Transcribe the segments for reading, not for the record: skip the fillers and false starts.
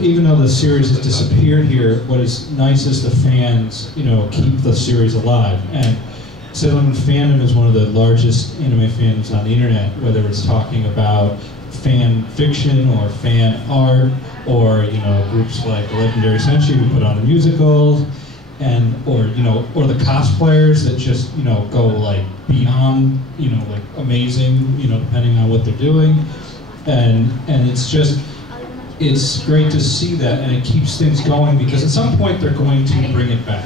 even though the series has disappeared here, what is nice is the fans, keep the series alive. And Sailor Moon fandom is one of the largest anime fandoms on the internet, whether it's talking about fan fiction or fan art, or groups like Legendary Senshi who put on the musicals, and or the cosplayers that just go like beyond like amazing depending on what they're doing, and it's great to see that, and it keeps things going because at some point they're going to bring it back.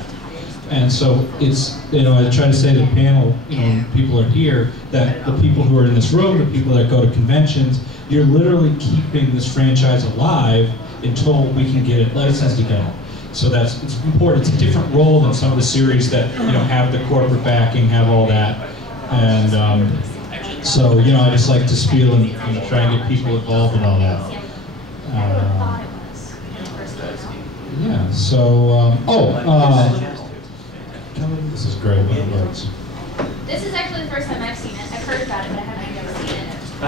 And so it's, I try to say to the panel, when people are here, that the people who are in this room, the people that go to conventions, you're literally keeping this franchise alive until we can get it licensed again. So it's important. It's a different role than some of the series that have the corporate backing, have all that, and so I just like to spiel and try and get people involved in all that. Yeah. So this is great. This is actually the first time I've seen it. I've heard about it, but I haven't never seen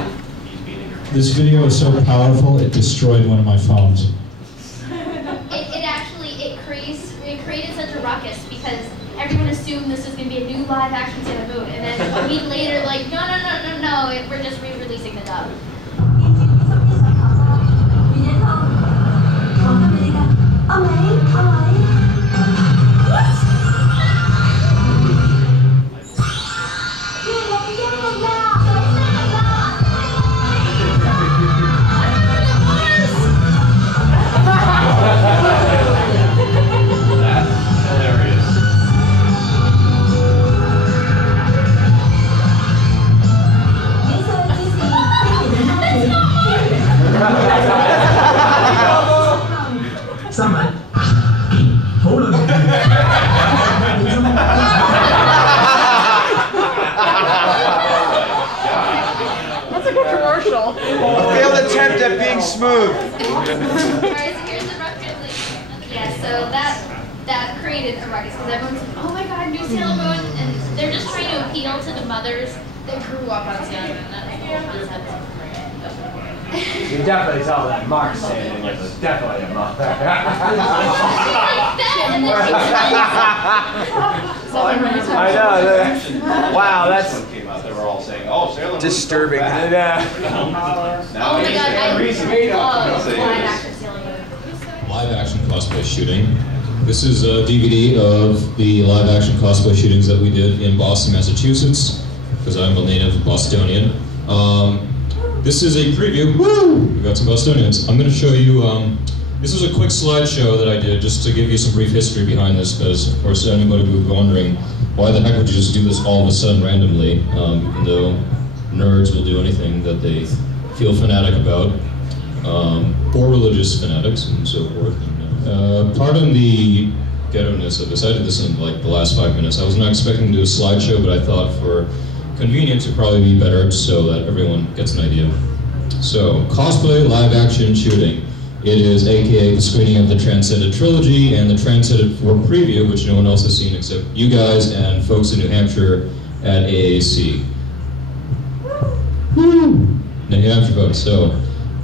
it. This video is so powerful, it destroyed one of my phones. It created such a ruckus because everyone assumed this was going to be a new live action Sailor Moon, and then a week later, like, no, we're just re-releasing the dub. Someone, hold on. That's a good commercial. A failed attempt at being smooth. Alright, so here's the rough translation. Yeah, so that created a ruckus because everyone's like, oh my god, new Sailor Moon, and they're just trying to appeal to the mothers that grew up on Sailor Moon. That's the whole concept. You can definitely tell that Mark's saying it was definitely a mother. Like that, and then I know. Wow, that's came out. They were all saying, "Oh, Sailor Moon." disturbing. oh my god, I love live action Sailor Moon. Live action cosplay shooting. This is a DVD of the live action cosplay shootings that we did in Boston, Massachusetts, because I'm a native Bostonian. This is a preview. Woo! We've got some Bostonians. I'm going to show you, this is a quick slideshow that I did just to give you some brief history behind this, because of course anybody would be wondering, why the heck would you just do this all of a sudden randomly, even though nerds will do anything that they feel fanatic about, or religious fanatics and so forth. Pardon the ghetto-ness of this. I did this in like the last 5 minutes. I was not expecting to do a slideshow, but I thought for convenience would probably be better so that everyone gets an idea. So, cosplay live action shooting. It is aka the screening of the Tranzended trilogy and the Tranzended 4 preview, which no one else has seen except you guys and folks in New Hampshire at AAC. Woo! New Hampshire folks. So,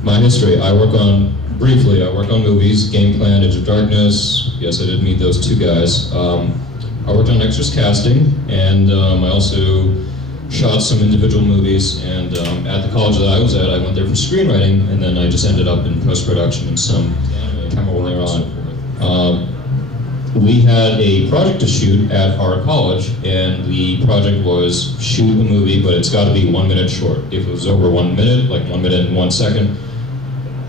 my history. I work on movies, Game Plan, Edge of Darkness. Yes, I did meet those two guys. I worked on extras casting, and I also shot some individual movies, and at the college that I was at, I went there for screenwriting, and then I just ended up in post-production and some camera later on. We had a project to shoot at our college, and the project was shoot a movie, but it's got to be 1 minute short. If it was over 1 minute, like 1 minute and 1 second,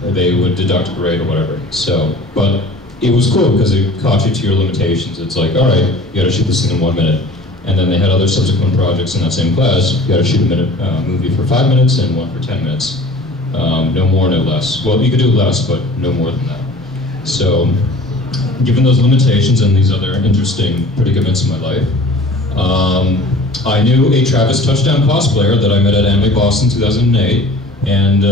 they would deduct a grade or whatever. So, but it was cool because it caught you to your limitations. It's like, all right, you got to shoot this thing in 1 minute. And then they had other subsequent projects in that same class. You got to shoot a movie for 5 minutes and one for 10 minutes. No more, no less. Well, you could do less, but no more than that. So, given those limitations and these other interesting predicaments in my life, I knew a Travis Touchdown cosplayer that I met at Anime Boston 2008. And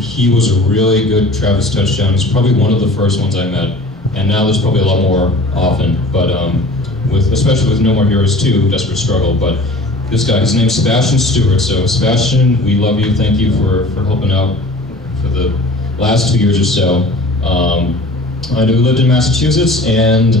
he was a really good Travis Touchdown. He's probably one of the first ones I met. And now there's probably a lot more often, but especially with No More Heroes 2, Desperate Struggle. But this guy, his name's Sebastian Stewart. So Sebastian, we love you. Thank you for helping out for the last 2 years or so. I knew he lived in Massachusetts, and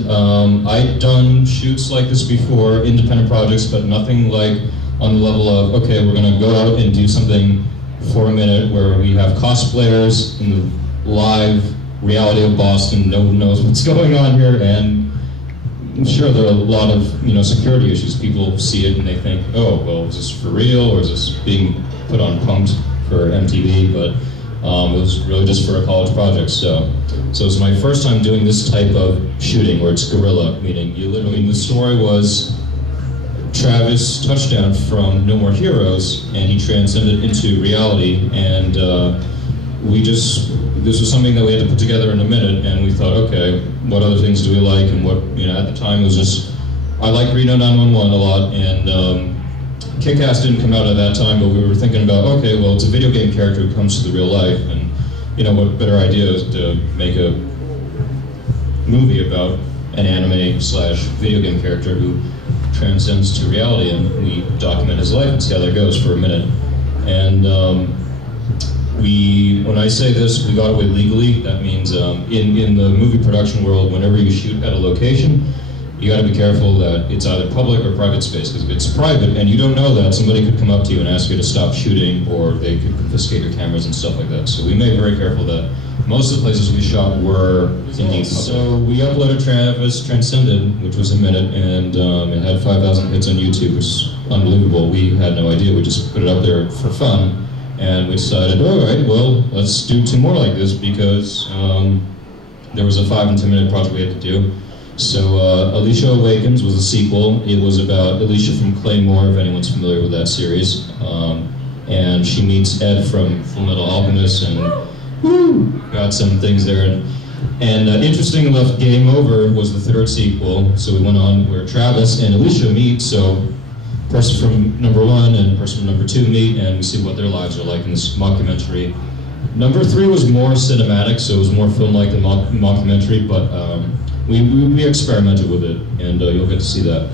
I'd done shoots like this before, independent projects, but nothing like on the level of, okay, we're going to go out and do something for a minute where we have cosplayers in the live reality of Boston. No one knows what's going on here, and I'm sure there are a lot of security issues. People see it and they think, oh, well, is this for real, or is this being put on Punk'd for MTV? But it was really just for a college project. So it was my first time doing this type of shooting where it's guerrilla, meaning you literally, the story was Travis touchdown from No More Heroes, and he transcended into reality, and this was something that we had to put together in a minute, and we thought, okay, what other things do we like, and what, at the time it was just, I liked Reno 911 a lot, and Kick-Ass didn't come out at that time, but we were thinking about, okay, well, it's a video game character who comes to the real life, and what better idea is to make a movie about an anime/video game character who transcends to reality, and we document his life and see how that goes for a minute. And when I say this, we got away legally. That means in the movie production world, whenever you shoot at a location, you got to be careful that it's either public or private space, because if it's private and you don't know that, somebody could come up to you and ask you to stop shooting, or they could confiscate your cameras and stuff like that. So we made very careful that most of the places we shot were indeed public. So we uploaded Travis Tranzended, which was a minute, and it had 5,000 hits on YouTube, which is unbelievable. We had no idea. We just put it up there for fun, and we decided, all right, well, let's do 2 more like this, because there was a 5 and 10 minute project we had to do. So Alicia Awakens was a sequel. It was about Alicia from Claymore, if anyone's familiar with that series. And she meets Ed from Fullmetal Alchemist, and got some things there. And interesting enough, Game Over was the 3rd sequel. So we went on where Travis and Alicia meet. So person from number 1 and person from number 2 meet, and we see what their lives are like in this mockumentary. Number 3 was more cinematic, so it was more film-like than mockumentary, but we experimented with it, and you'll get to see that.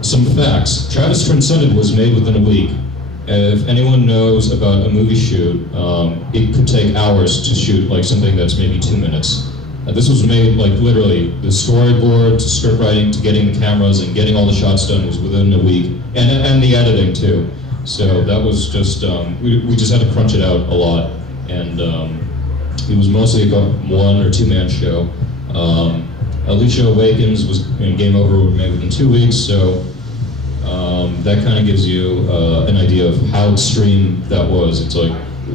Some facts. Travis Tranzended was made within a week. If anyone knows about a movie shoot, it could take hours to shoot like something that's maybe 2 minutes. This was made like literally, the storyboard to script writing to getting the cameras and getting all the shots done was within a week, and the editing too. So that was just, we just had to crunch it out a lot, and it was mostly a 1 or 2 man show. Alicia Awakens was in Game Over was made within 2 weeks, so that kind of gives you an idea of how extreme that was. It's like,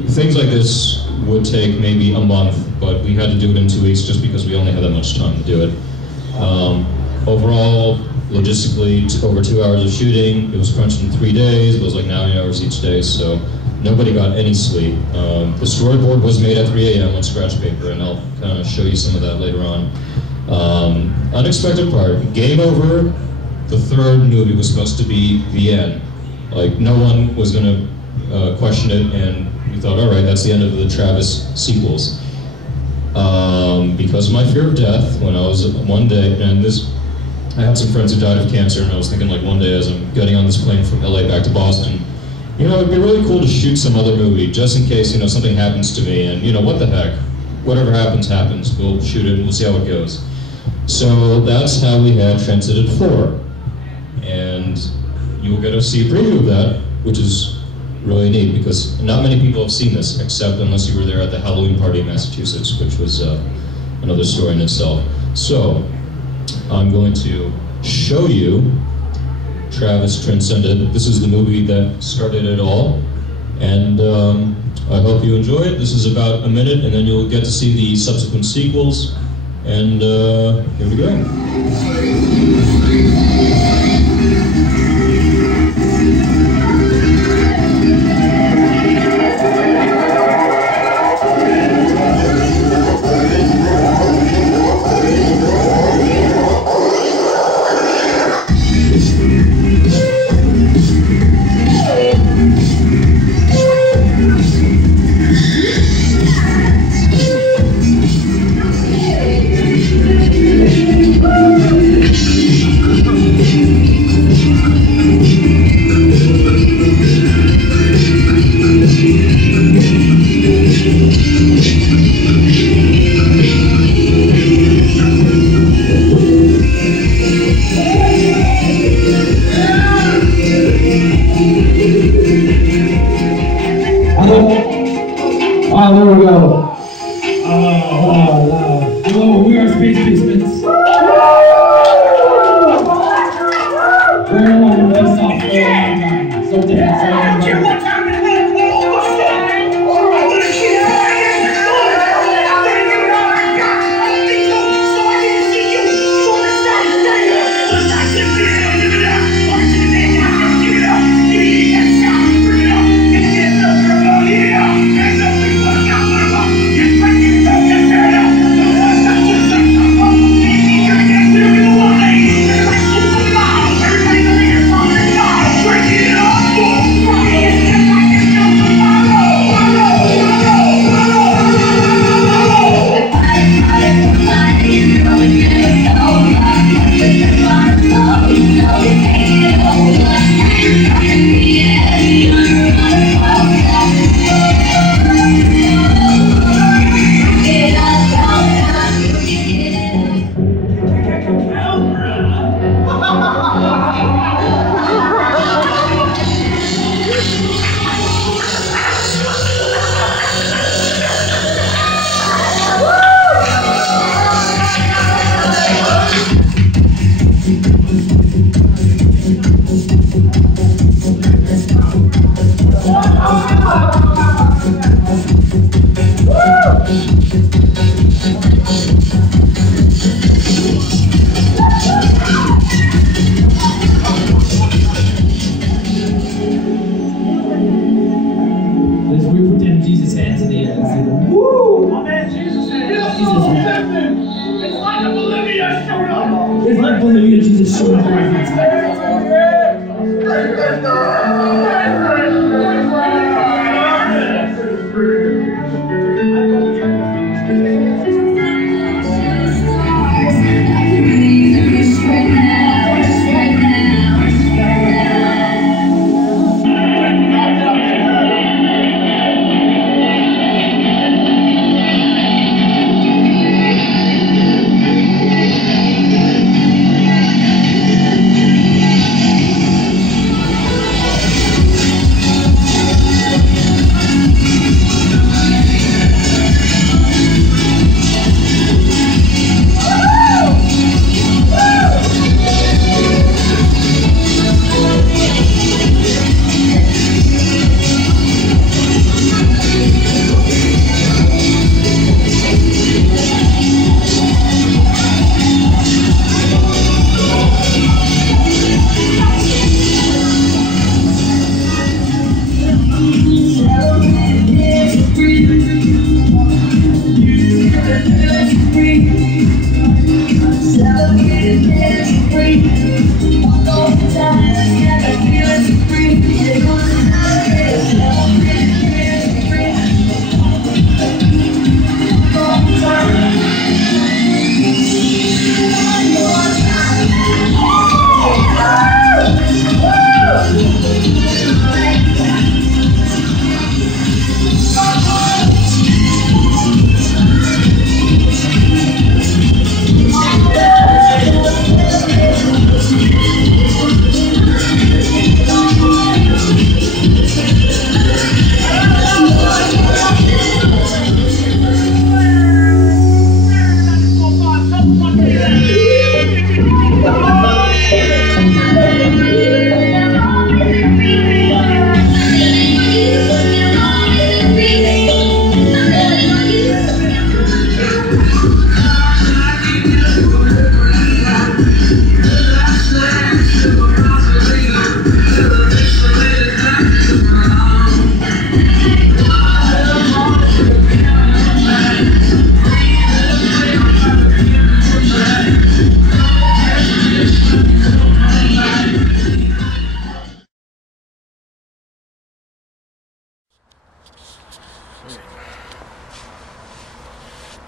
things like this would take maybe a month, but we had to do it in 2 weeks just because we only had that much time to do it. Overall, logistically, over 2 hours of shooting. It was crunched in 3 days. It was like 9 hours each day, so nobody got any sleep. The storyboard was made at 3 a.m. on scratch paper, and I'll kind of show you some of that later on. Unexpected part, Game Over, the 3rd movie was supposed to be the end. Like, no one was going to question it, and we thought, all right, that's the end of the Travis sequels. Because of my fear of death, when I was one day, and I had some friends who died of cancer, and I was thinking, like, one day as I'm getting on this plane from LA back to Boston, it'd be really cool to shoot some other movie, just in case, something happens to me, and what the heck, whatever happens, happens. We'll shoot it, and we'll see how it goes. So that's how we had Tranzended 4, and you'll get to see a preview of that, which is really neat, because not many people have seen this, except unless you were there at the Halloween party in Massachusetts, which was another story in itself. So, I'm going to show you Travis Tranzended. This is the movie that started it all, and I hope you enjoy it. This is about a minute, and then you'll get to see the subsequent sequels, and here we go. Hello, we are Space Basements. We're one of the best off for a long time. So dance.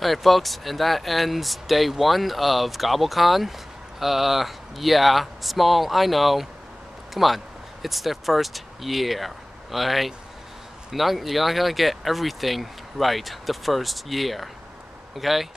Alright folks, and that ends day 1 of Gobble-Con. Yeah, small, I know. Come on, it's their first year, alright? You're not gonna get everything right the first year, okay?